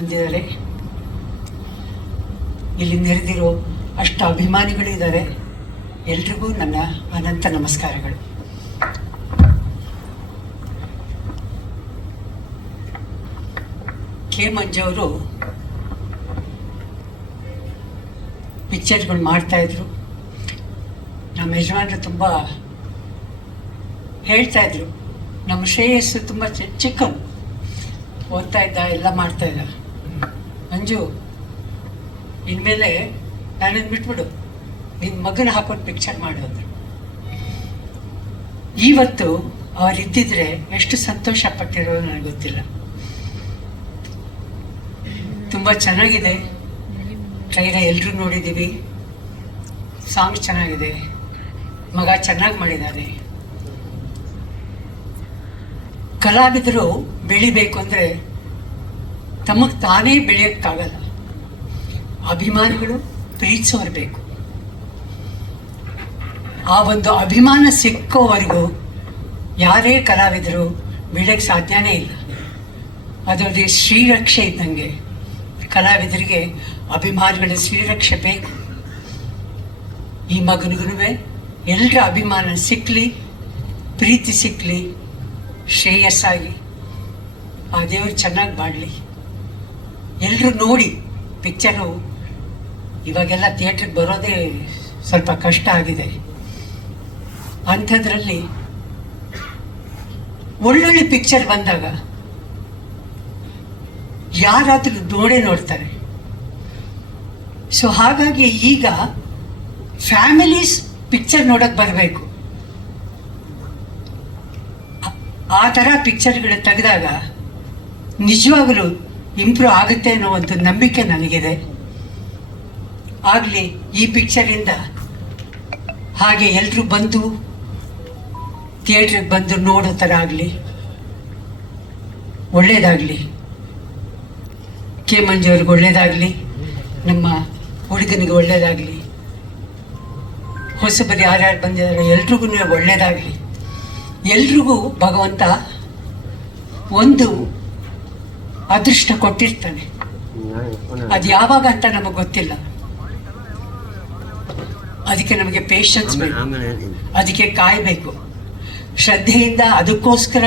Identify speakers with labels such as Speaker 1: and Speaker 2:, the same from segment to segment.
Speaker 1: ಬಂದಿದ್ದಾರೆ. ಇಲ್ಲಿ ನೆರೆದಿರೋ ಅಷ್ಟು ಅಭಿಮಾನಿಗಳಿದ್ದಾರೆ. ಎಲ್ರಿಗೂ ನನ್ನ ಅನಂತ ನಮಸ್ಕಾರಗಳು. ಕೆ ಮಂಜು ಅವರು ಪಿಕ್ಚರ್ಗಳು ಮಾಡ್ತಾ ಇದ್ರು. ನಮ್ಮ ಯಜಮಾನರು ತುಂಬ ಹೇಳ್ತಾ ಇದ್ರು. ನಮ್ಮ ಶ್ರೇಯಸ್ಸು ತುಂಬ ಚಿಕ್ಕ ಓದ್ತಾ ಇದ್ದ, ಎಲ್ಲ ಮಾಡ್ತಾ ಇದ್ದ. ಮಂಜು ಇನ್ಮೇಲೆ ನಾನನ್ನು ಬಿಟ್ಬಿಡು. ನಿನ್ನ ಮಗನ ಹಾಕೊಂಡು ಪಿಕ್ಚರ್ ಮಾಡೋದು ಇವತ್ತು ಅವರಿದ್ದಿದ್ರೆ ಎಷ್ಟು ಸಂತೋಷ ಪಟ್ಟಿರೋ ನನಗೆ ಗೊತ್ತಿಲ್ಲ. ತುಂಬ ಚೆನ್ನಾಗಿದೆ. ಟ್ರೈನ ಎಲ್ಲರೂ ನೋಡಿದ್ದೀವಿ. ಸಾಂಗ್ ಚೆನ್ನಾಗಿದೆ. ಮಗ ಚೆನ್ನಾಗಿ ಮಾಡಿದ್ದಾನೆ ಕಲಾವಿದರು ಬೆಳಿಬೇಕು ಅಂದರೆ ತಮಗೆ ತಾನೇ ಬೆಳೆಯೋಕ್ಕಾಗಲ್ಲ. ಅಭಿಮಾನಿಗಳು ಪ್ರೀತಿಸೋರು ಬೇಕು. ಆ ಒಂದು ಅಭಿಮಾನ ಸಿಕ್ಕೋವರೆಗೂ ಯಾರೇ ಕಲಾವಿದರು ಬೆಳೆಯೋಕ್ಕೆ ಸಾಧ್ಯನೇ ಇಲ್ಲ. ಅದರಲ್ಲಿ ಶ್ರೀರಕ್ಷೆ ಇದ್ದಂಗೆ ಕಲಾವಿದರಿಗೆ ಅಭಿಮಾನಿಗಳ ಶ್ರೀರಕ್ಷೆ ಬೇಕು. ಈ ಮಗನಿಗೂ ಎಲ್ಲರ ಅಭಿಮಾನ ಸಿಕ್ಕಲಿ ಪ್ರೀತಿ ಸಿಕ್ಕಲಿ ಶ್ರೇಯಸ್ಸಾಗಿ. ಆ ದೇವರು ಚೆನ್ನಾಗಿ ಮಾಡಲಿ ಎಲ್ಲರೂ ನೋಡಿ ಪಿಕ್ಚರು ಇವಾಗೆಲ್ಲ ಥಿಯೇಟ್ರಿಗೆ ಬರೋದೇ ಸ್ವಲ್ಪ ಕಷ್ಟ ಆಗಿದೆ. ಅಂಥದ್ರಲ್ಲಿ ಒಳ್ಳೊಳ್ಳೆ ಪಿಕ್ಚರ್ ಬಂದಾಗ ಯಾರಾದರೂ ನೋಡೇ ನೋಡ್ತಾರೆ. ಸೊ ಹಾಗಾಗಿ ಈಗ ಫ್ಯಾಮಿಲೀಸ್ ಪಿಕ್ಚರ್ ನೋಡೋಕ್ಕೆ ಬರಬೇಕು. ಆ ಥರ ಪಿಕ್ಚರ್ಗಳು ತೆಗೆದಾಗ ನಿಜವಾಗಲೂ ಇಂಪ್ರೂವ್ ಆಗುತ್ತೆ ಅನ್ನೋ ಒಂದು ನಂಬಿಕೆ ನನಗಿದೆ. ಆಗಲಿ, ಈ ಪಿಕ್ಚರಿಂದ ಹಾಗೆ ಎಲ್ಲರೂ ಬಂದು ಥಿಯೇಟ್ರಿಗೆ ಬಂದು ನೋಡೋ ಥರ ಆಗಲಿ, ಒಳ್ಳೇದಾಗಲಿ. ಕೆ ಮಂಜು ಅವ್ರಿಗೆ ಒಳ್ಳೇದಾಗಲಿ, ನಮ್ಮ ಹುಡುಗನಿಗೆ ಒಳ್ಳೇದಾಗಲಿ. ಹೊಸಬರಿ ಯಾರ್ಯಾರು ಬಂದಿದ್ದಾರೆ, ಎಲ್ರಿಗೂ ಒಳ್ಳೇದಾಗಲಿ. ಎಲ್ರಿಗೂ ಭಗವಂತ ಒಂದು ಅದೃಷ್ಟ ಕೊಟ್ಟಿರ್ತಾನೆ ಅದು ಯಾವಾಗ ಅಂತ ನಮಗೆ ಗೊತ್ತಿಲ್ಲ. ಅದಕ್ಕೆ ನಮಗೆ ಪೇಷನ್ಸ್ ಬೇಕು. ಅದಕ್ಕೆ ಕಾಯಬೇಕು. ಶ್ರದ್ಧೆಯಿಂದ ಅದಕ್ಕೋಸ್ಕರ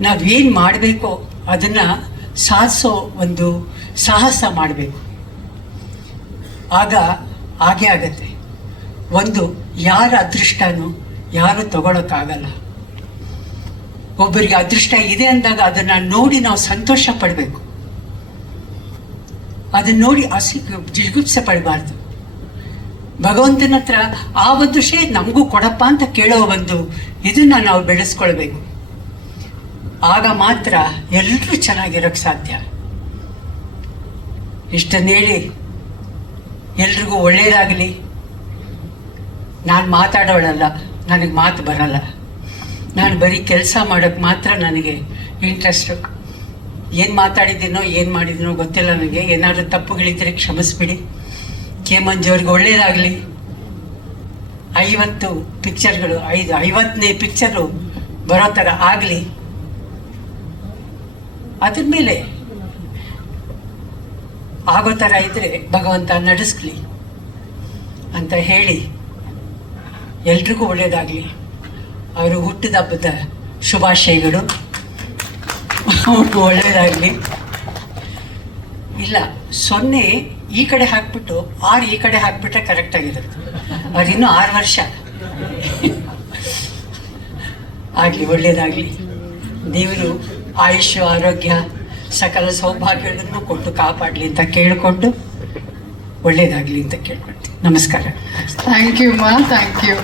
Speaker 1: ನಾವೇನು ಮಾಡಬೇಕೋ ಅದನ್ನ ಸಾಧಿಸೋ ಒಂದು ಸಾಹಸ ಮಾಡಬೇಕು. ಆಗ ಹಾಗೆ ಆಗತ್ತೆ. ಒಂದು ಯಾರ ಅದೃಷ್ಟನೂ ಯಾರು ತಗೊಳಕ್ಕಾಗಲ್ಲ. ಒಬ್ಬರಿಗೆ ಅದೃಷ್ಟ ಇದೆ ಅಂದಾಗ ಅದನ್ನು ನೋಡಿ ನಾವು ಸಂತೋಷ ಪಡಬೇಕು. ಅದನ್ನ ನೋಡಿ ಅಸಿ ಜಿಗುಪ್ಸೆ ಪಡಬಾರ್ದು. ಭಗವಂತನ ಹತ್ರ ಆ ಒಂದು ಶೇ ನಮಗೂ ಕೊಡಪ್ಪ ಅಂತ ಕೇಳೋ ಒಂದು ಇದನ್ನ ನಾವು ಬೆಳೆಸ್ಕೊಳ್ಬೇಕು. ಆಗ ಮಾತ್ರ ಎಲ್ಲರೂ ಚೆನ್ನಾಗಿರೋಕ್ಕೆ ಸಾಧ್ಯ. ಇಷ್ಟನ್ನು ಹೇಳಿ, ಎಲ್ರಿಗೂ ಒಳ್ಳೆಯದಾಗಲಿ ನಾನು ಮಾತಾಡೋಳಲ್ಲ, ನನಗೆ ಮಾತು ಬರಲ್ಲ. ನಾನು ಬರೀ ಕೆಲಸ ಮಾಡೋಕ್ಕೆ ಮಾತ್ರ ನನಗೆ ಇಂಟ್ರೆಸ್ಟು ಏನು ಮಾತಾಡಿದ್ದೀನೋ, ಏನು ಮಾಡಿದ್ದೀನೋ ಗೊತ್ತಿಲ್ಲ ನನಗೆ ಏನಾದರೂ ತಪ್ಪುಗಳಿದ್ದರೆ ಕ್ಷಮಿಸ್ಬಿಡಿ. ಕೆ ಮಂಜುವರಿಗೆ ಒಳ್ಳೆಯದಾಗಲಿ ಐವತ್ತು ಪಿಕ್ಚರ್ಗಳು ಐದು, ಐವತ್ತನೇ ಪಿಕ್ಚರು ಬರೋ ಥರ ಆಗಲಿ. ಅದ್ರ ಮೇಲೆ ಆಗೋ ಥರ ಇದ್ದರೆ ಭಗವಂತ ನಡೆಸ್ಲಿ ಅಂತ ಹೇಳಿ ಎಲ್ರಿಗೂ ಒಳ್ಳೆಯದಾಗಲಿ ಅವರು ಹುಟ್ಟಿದ ಹಬ್ಬದ ಶುಭಾಶಯಗಳು. ಅವ್ರಿಗೂ ಒಳ್ಳೆಯದಾಗಲಿ ಇಲ್ಲ, ಸೊನ್ನೆ ಈ ಕಡೆ ಹಾಕ್ಬಿಟ್ಟು, ಆರು ಈ ಕಡೆ ಹಾಕ್ಬಿಟ್ರೆ ಕರೆಕ್ಟಾಗಿರುತ್ತೆ ಅವ್ರು ಇನ್ನೂ ಆರು ವರ್ಷ. ಆಗಲಿ ಒಳ್ಳೆಯದಾಗಲಿ ದೇವರು ಆಯುಷ್ಯ, ಆರೋಗ್ಯ, ಸಕಲ ಸೌಭಾಗ್ಯಗಳನ್ನು ಕೊಟ್ಟು ಕಾಪಾಡಲಿ ಅಂತ ಕೇಳಿಕೊಂಡು ಒಳ್ಳೆಯದಾಗಲಿ ಅಂತ ಕೇಳ್ಕೊಳ್ತೀನಿ. ನಮಸ್ಕಾರ.
Speaker 2: ಥ್ಯಾಂಕ್ ಯು ಮಾ ಥ್ಯಾಂಕ್ ಯು